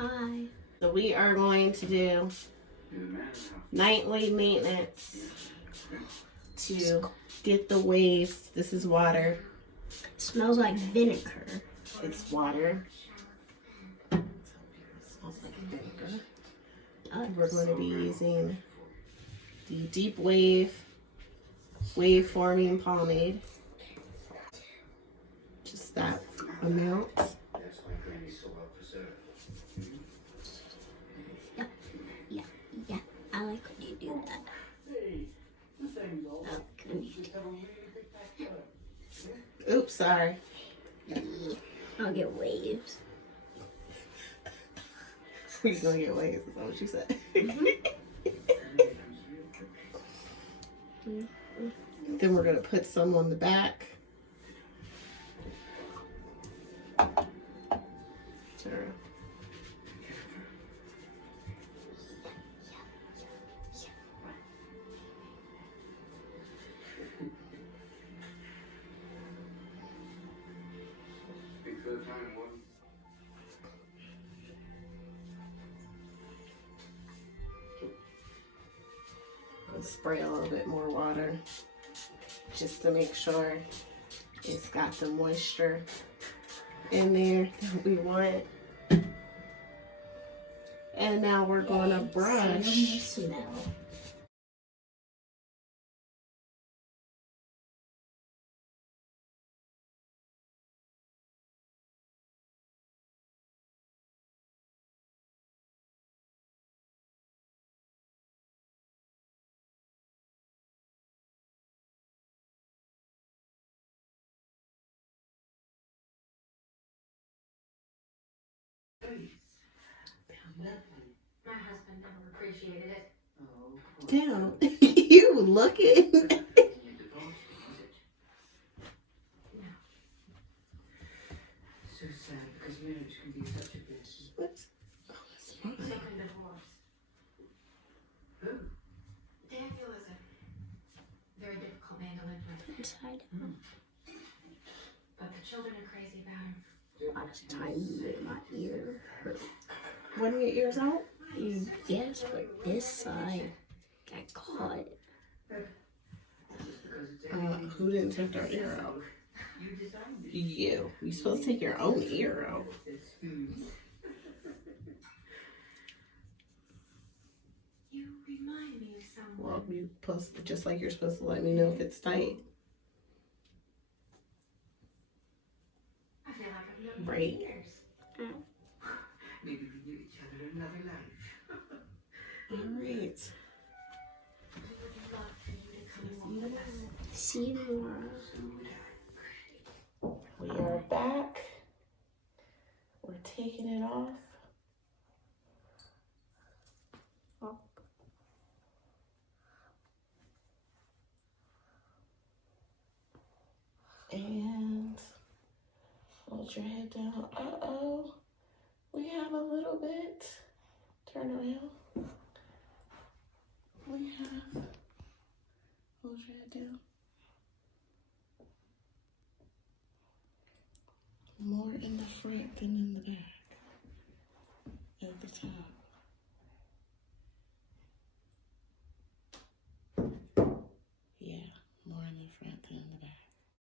Hi. So we are going to do nightly maintenance to get the waves. This is water. It smells like vinegar. It's water. It smells like vinegar. We're going to be using the deep wave forming pomade. Just that amount. Yeah. I like when you do that. Oh, Oops, sorry. I'll get waves. You're gonna get waves, is that what you said? Then we're gonna put some on the back. Sure. I'll spray a little bit more water just to make sure it's got the moisture in there that we want. And now we're going to brush. Smell. My husband never appreciated it. Damn, you looking. No. So sad because marriage can be such a blessing. What? Oh, that's fine. Second divorce. Who? Daniel is a very difficult man to live with. Inside. But the children are crazy about him. Last time my ear hurt. One of your ears out? Yes, but this side got caught. Who didn't take their ear out? You designed it. You. You're supposed to take your own ear out. You remind me of someone. Well, you supposed to, just like you're supposed to let me know if it's tight. I feel like I've known you Right. for years. Maybe we knew each other in another life. All right. We would love for you to come along with us. See you tomorrow. We are back. We're taking it off. And hold your head down. Uh-oh. We have a little bit. Turn around. We have. Hold your head down. More in the front than in the back. At the top.